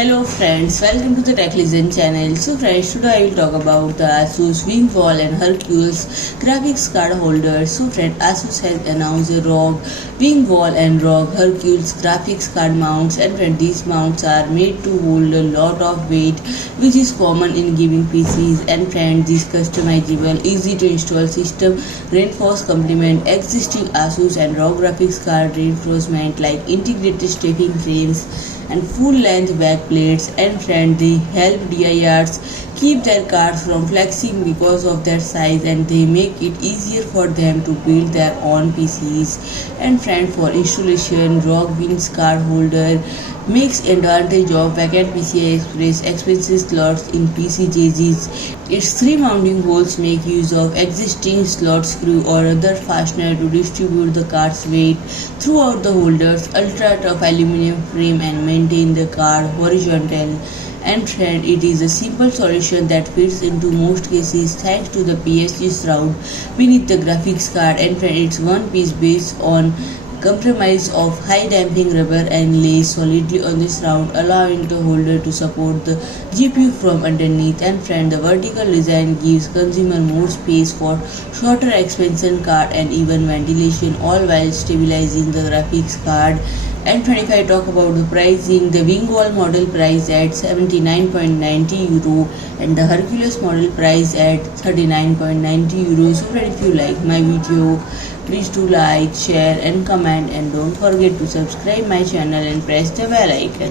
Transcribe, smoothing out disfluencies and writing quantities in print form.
Hello friends, welcome to the Tech Legend channel. So friends, today I will talk about the ASUS Wingwall and Herculx graphics card holders. So friends, ASUS has announced the ROG Wingwall and ROG Herculx graphics card mounts, and friends, these mounts are made to hold a lot of weight, which is common in gaming PCs. And friends, this customizable, easy to install system reinforce complement existing ASUS and ROG graphics card reinforcement like integrated stacking frames and full-length backplates. And friends, they help DIRs keep their cards from flexing because of their size, and they make it easier for them to build their own PCs. And friends, for installation, ROG Wings card holder makes advantage of vacant PCI Expresse expansion slots in PCJs. Its three mounting holes make use of existing slot screw or other fastener to distribute the card's weight throughout the holder's ultra-tough aluminum frame and maintain the card horizontal. And friend, it is a simple solution that fits into most cases thanks to the PSG shroud beneath the graphics card. And friend, it's one piece based on comprised of high damping rubber and lays solidly on the shroud, allowing the holder to support the GPU from underneath. And friend, the vertical design gives consumer more space for shorter expansion card and even ventilation, all while stabilizing the graphics card. And friend, if I talk about the pricing, the Wingwall model price at €79.90 and the Herculx model price at €39.90. So friend, if you like my video, please do like, share and comment, and don't forget to subscribe my channel and press the bell icon.